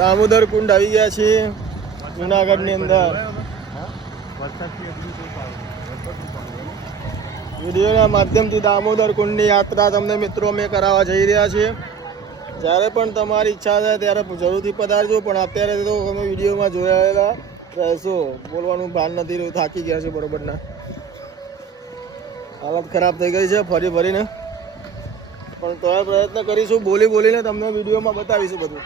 દામોદર કુંડ આવી ગયા છે જુનાગઢની અંદર. વિડીયોના માધ્યમથી દામોદર કુંડની યાત્રા તમને મિત્રો અમે કરાવવા જઈ રહ્યા છીએ. જ્યારે પણ તમારી ઈચ્છા થાય ત્યારે જરૂરથી પધારજો, પણ અત્યારે તો અમે વિડીયોમાં જોયા રહેશો. બોલવાનું ભાન નથી રહ્યું, થાકી ગયા છે બરોબરના. હાલત ખરાબ થઈ ગઈ છે, ફરી ફરીને. પણ તોય પ્રયત્ન કરીશું, બોલી બોલીને તમને વિડીયોમાં બતાવીશું બધું.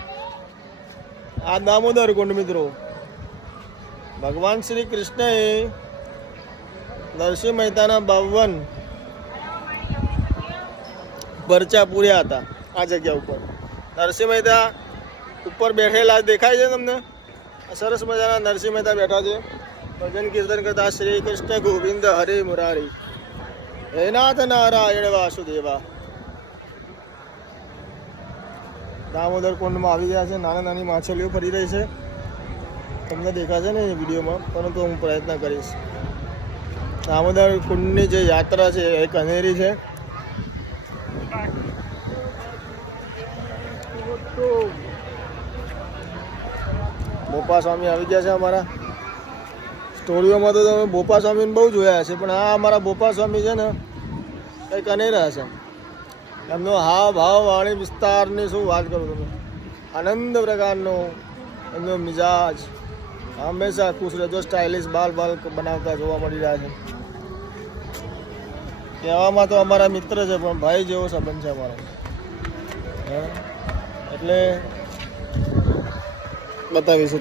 આ દામોદર કુંડ મિત્રો. ભગવાન શ્રી કૃષ્ણએ નરસિંહ મહેતાના બાવન પરચા પૂર્યા હતા આ જગ્યા ઉપર. નરસિંહ મહેતા ઉપર બેઠેલા દેખાય છે તમને? સરસ મજાના નરસિંહ મહેતા બેઠા છે. ભજન કીર્તન કરતા શ્રી કૃષ્ણ ગોવિંદ હરે મુરારી. હે નાથ નારાયણ વાસુદેવા. દામોદર કુંડમાં આવી ગયા છે. નાના નાની માછલીઓ ફરી રહી છે. તમને દેખાશે ને એ વિડીયોમાં, પરંતુ હું પ્રયત્ન કરીશ. દામોદર કુંડની જે યાત્રા છે, એ કનેરી છે. બોપા સ્વામી આવી ગયા છે અમારા. સ્ટોરીઓમાં તો તમે બોપા સ્વામીને બહુ જોયા છે પણ આ અમારા બોપા સ્વામી છે ને એ કનેરા છે એમનો હાવ ભાવ વાણી વિસ્તારની શું વાત કરું તમે આનંદ પ્રકારનો એમનો મિજાજ હંમેશા ખુશ રહેતો સ્ટાઇલિશ બાલ બાલ બનાવતા જોવા મળી રહ્યા છે. કહેવામાં તો અમારા મિત્ર છે, પણ ભાઈ જેવો સંબંધ છે અમારો? એટલે બતાવીશું